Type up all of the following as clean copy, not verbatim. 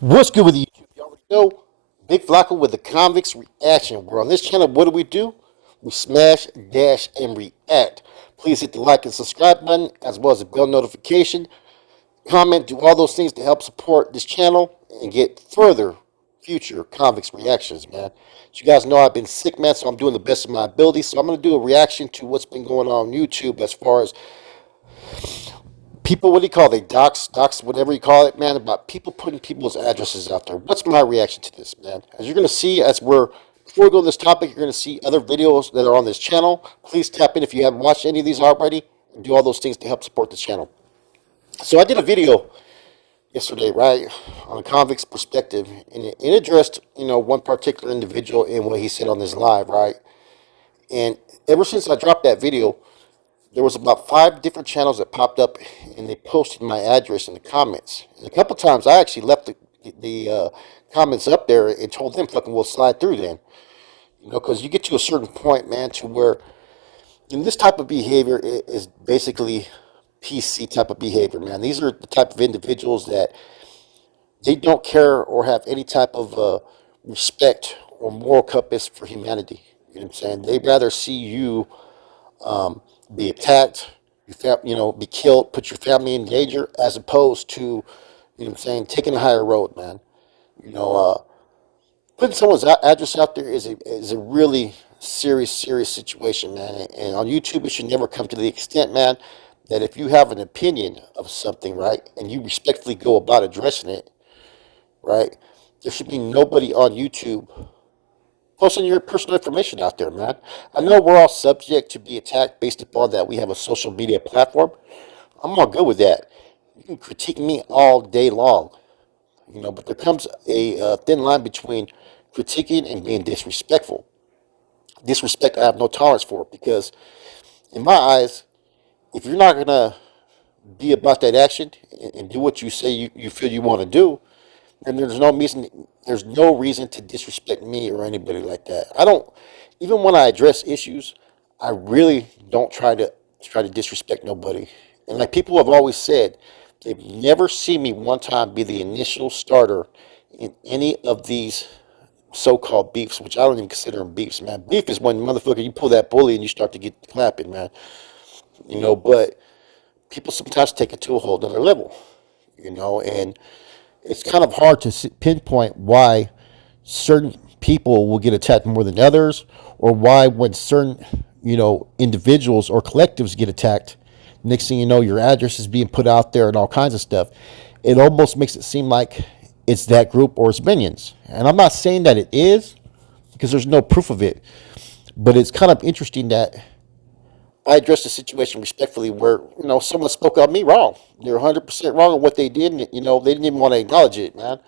What's good with you? You already know. Big Flacco with the Convicts reaction. We're on this channel. What do? We smash, dash, and react. Please hit the like and subscribe button as well as the bell notification. Comment, do all those things to help support this channel and get further future Convicts reactions, man. As you guys know, I've been sick, man, so I'm doing the best of my ability. So I'm going to do a reaction to what's been going on YouTube as far as people, what do you call it? Docs, whatever you call it, man, about people putting people's addresses out there. What's my reaction to this, man? As you're going to see, before we go to this topic, you're going to see other videos that are on this channel. Please tap in if you haven't watched any of these already and do all those things to help support the channel. So I did a video yesterday, right, on a convict's perspective, and it addressed, one particular individual and what he said on this live, right? And ever since I dropped that video, there was about 5 different channels that popped up, and they posted my address in the comments. And a couple times, I actually left the comments up there and told them, "Fucking, we'll slide through then." Because you get to a certain point, man, to where this type of behavior is basically PC type of behavior, man. These are the type of individuals that they don't care or have any type of respect or moral compass for humanity. You know what I'm saying? They'd rather see you be attacked, be killed, put your family in danger, as opposed to, taking a higher road, man. You know, uh, Putting someone's address out there is a really serious situation, man. And on YouTube, it should never come to the extent, man, that if you have an opinion of something, right, and you respectfully go about addressing it, right, there should be nobody on YouTube posting your personal information out there, man. I know we're all subject to be attacked based upon that we have a social media platform. I'm all good with that. You can critique me all day long, but there comes a thin line between critiquing and being disrespectful. Disrespect, I have no tolerance for, because in my eyes, if you're not gonna be about that action and do what you say you feel you want to do, then there's no reason to disrespect me or anybody like that. I don't, even when I address issues, I really don't try to disrespect nobody. And like people have always said, they've never seen me one time be the initial starter in any of these so-called beefs, which I don't even consider them beefs, man. Beef is when motherfucker you pull that bully and you start to get clapping, man. But people sometimes take it to a whole other level, and it's kind of hard to pinpoint why certain people will get attacked more than others, or why when certain individuals or collectives get attacked, next thing you know, your address is being put out there and all kinds of stuff. It almost makes it seem like it's that group or its minions, and I'm not saying that it is, because there's no proof of it. But it's kind of interesting that I addressed the situation respectfully, where someone spoke on me wrong. They're 100% wrong on what they did, and they didn't even want to acknowledge it, man.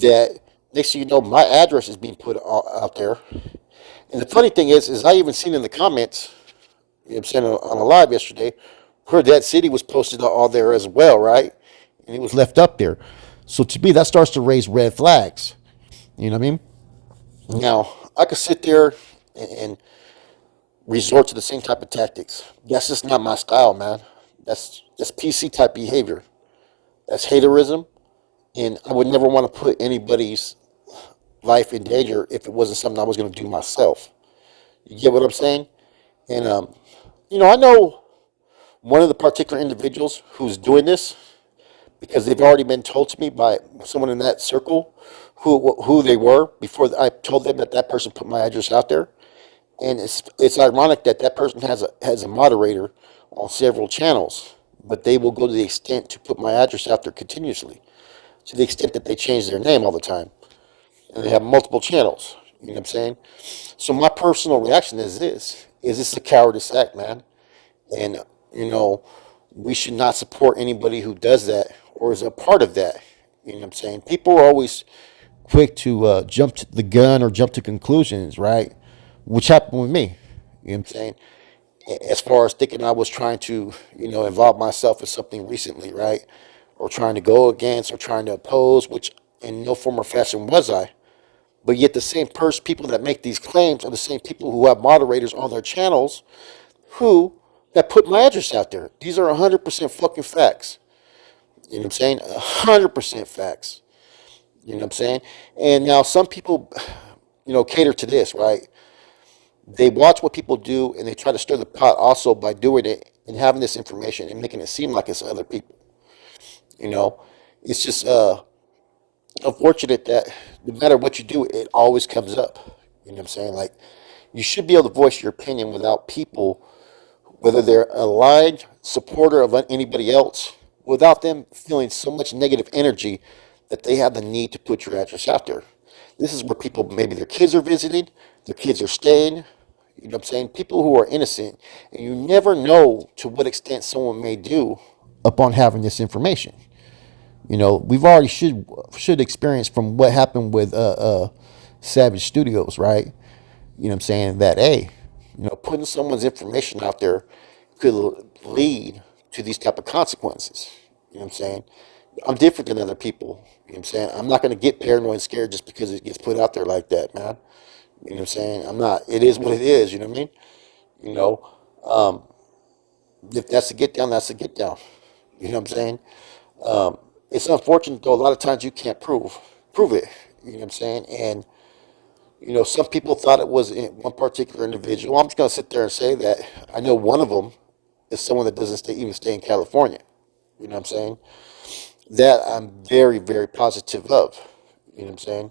That next thing you know, my address is being put out there. And the funny thing is I even seen in the comments, I'm saying, on a live yesterday, where that city was posted all there as well, right? And it was left up there. So to me, that starts to raise red flags. You know what I mean? Now, I could sit there and resort to the same type of tactics. That's just not my style, man. That's PC type behavior. That's haterism, and I would never want to put anybody's life in danger if it wasn't something I was going to do myself. You get what I'm saying? And I know one of the particular individuals who's doing this, because they've already been told to me by someone in that circle who they were before I told them that that person put my address out there. And it's ironic that that person has a moderator on several channels, but they will go to the extent to put my address out there continuously, to the extent that they change their name all the time, and they have multiple channels. You know what I'm saying? So my personal reaction is this: is this a cowardice act, man? And we should not support anybody who does that or is a part of that. You know what I'm saying? People are always quick to jump to the gun or jump to conclusions, right? Which happened with me. You know what I'm saying? As far as thinking I was trying to, involve myself in something recently, right? Or trying to go against or trying to oppose, which in no form or fashion was I. But yet the same people that make these claims are the same people who have moderators on their channels who that put my address out there. These are 100% fucking facts. You know what I'm saying? 100% facts. You know what I'm saying? And now some people, cater to this, right? They watch what people do and they try to stir the pot also by doing it and having this information and making it seem like it's other people. You know, it's just unfortunate that no matter what you do, it always comes up. You know what I'm saying? Like, you should be able to voice your opinion without people, whether they're a aligned supporter of anybody else, without them feeling so much negative energy that they have the need to put your address out there. This is where people, maybe their kids are visiting, their kids are staying, you know what I'm saying? People who are innocent, and you never know to what extent someone may do upon having this information. We've already should experience from what happened with Savage Studios, right? You know what I'm saying? That, hey, putting someone's information out there could lead to these type of consequences. You know what I'm saying? I'm different than other people. You know what I'm saying? I'm not going to get paranoid and scared just because it gets put out there like that, man. You know what I'm saying? I'm not. It is what it is. You know what I mean? You know, um, if that's a get down, that's a get down. You know what I'm saying? It's unfortunate though. A lot of times you can't prove it. You know what I'm saying? And some people thought it was one particular individual. I'm just going to sit there and say that I know one of them is someone that doesn't even stay in California. You know what I'm saying? That I'm very, very positive of. You know what I'm saying?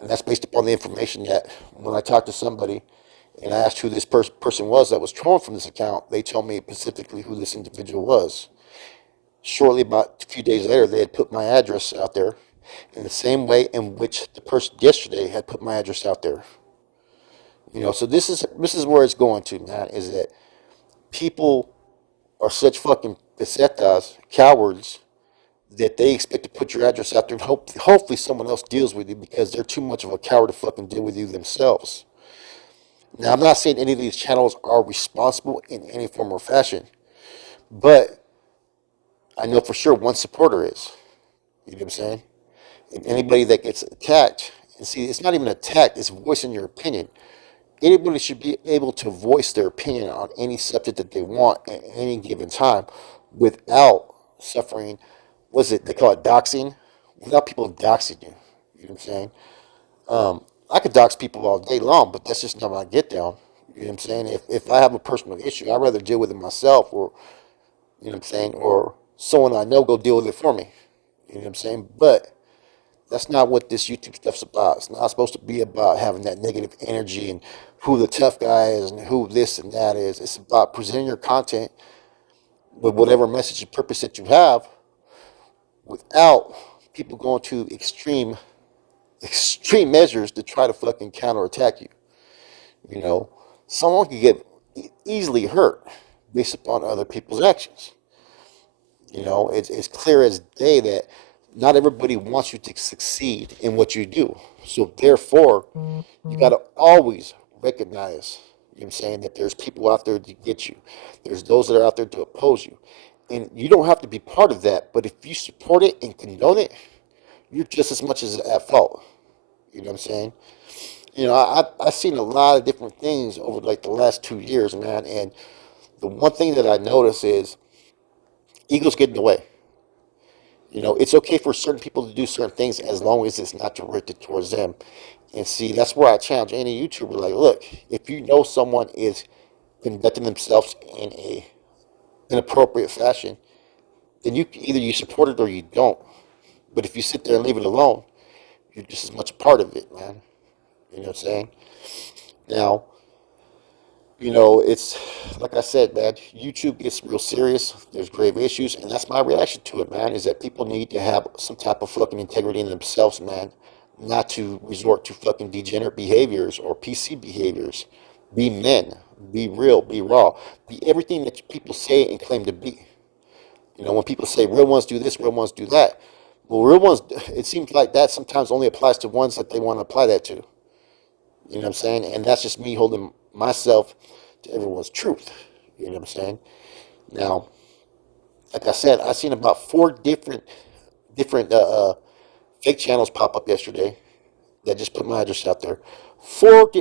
And that's based upon the information that when I talked to somebody and I asked who this person was that was trolling from this account, they told me specifically who this individual was. Shortly, about a few days later, they had put my address out there in the same way in which the person yesterday had put my address out there. So this is where it's going to, man, is that people are such fucking pesetas, cowards, that they expect to put your address out there and hopefully someone else deals with you because they're too much of a coward to fucking deal with you themselves. Now, I'm not saying any of these channels are responsible in any form or fashion, but I know for sure one supporter is. You know what I'm saying? And anybody that gets attacked, and see, it's not even attacked, it's voicing your opinion. Anybody should be able to voice their opinion on any subject that they want at any given time without suffering, they call it doxing, without people doxing you. You know what I'm saying? I could dox people all day long, but that's just not my get down. You know what I'm saying? If I have a personal issue, I'd rather deal with it myself, or, you know what I'm saying, or someone I know go deal with it for me. You know what I'm saying? But that's not what this YouTube stuff's about. It's not supposed to be about having that negative energy and who the tough guy is and who this and that is. It's about presenting your content with whatever message and purpose that you have without people going to extreme measures to try to fucking counterattack you. Someone can get easily hurt based upon other people's actions. It's clear as day that not everybody wants you to succeed in what you do. So therefore, you got to always recognize, you know what I'm saying, that there's people out there to get you. There's those that are out there to oppose you. And you don't have to be part of that, but if you support it and condone it, you're just as much as at fault. You know what I'm saying? I've seen a lot of different things over like the last 2 years, man. And the one thing that I notice is egos get in the way. It's okay for certain people to do certain things as long as it's not directed towards them. And see, that's where I challenge any YouTuber. Like, look, if you know someone is conducting themselves in a inappropriate fashion, then either you support it or you don't. But if you sit there and leave it alone, you're just as much a part of it, man. You know what I'm saying? Now, it's like I said, man, YouTube gets real serious. There's grave issues, and that's my reaction to it, man, is that people need to have some type of fucking integrity in themselves, man, not to resort to fucking degenerate behaviors or PC behaviors. Be men, be real, be raw, be everything that people say and claim to be. When people say real ones do this, real ones do that, well, real ones, it seems like that sometimes only applies to ones that they want to apply that to. You know what I'm saying? And that's just me holding myself to everyone's truth. You know what I'm saying? Now, like I said, I seen about 4 different fake channels pop up yesterday that just put my address out there.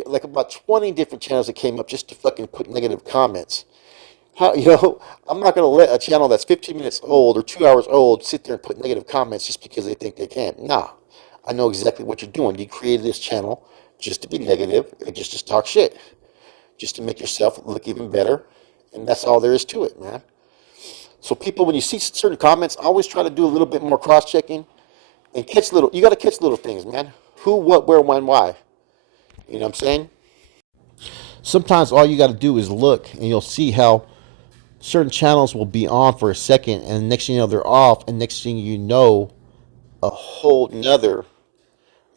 Like about 20 different channels that came up just to fucking put negative comments. How, I'm not going to let a channel that's 15 minutes old or 2 hours old sit there and put negative comments just because they think they can. Nah. I know exactly what you're doing. You created this channel just to be negative and just to talk shit, just to make yourself look even better. And that's all there is to it, man. So people, when you see certain comments, always try to do a little bit more cross-checking and catch little, you got to catch little things, man. Who, what, where, when, why. You know what I'm saying? Sometimes all you got to do is look and you'll see how certain channels will be on for a second and next thing you know they're off, and next thing you know a whole nother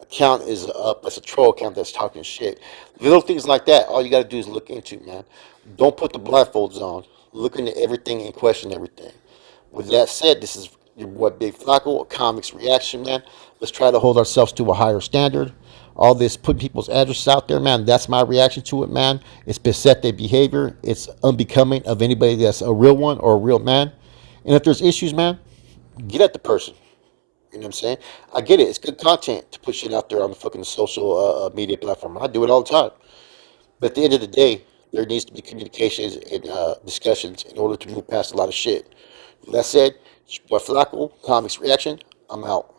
account is up. That's a troll account that's talking shit. Little things like that, all you got to do is look into, man. Don't put the blindfolds on. Look into everything and question everything. With that said, this is your boy Big Flacco, a comics reaction, man. Let's try to hold ourselves to a higher standard. All this putting people's addresses out there, man, that's my reaction to it, man. It's pathetic behavior. It's unbecoming of anybody that's a real one or a real man. And if there's issues, man, get at the person. You know what I'm saying? I get it. It's good content to put shit out there on the fucking social media platform. I do it all the time. But at the end of the day, there needs to be communications and discussions in order to move past a lot of shit. With that said, it's your boy Flacco, Comics Reaction. I'm out.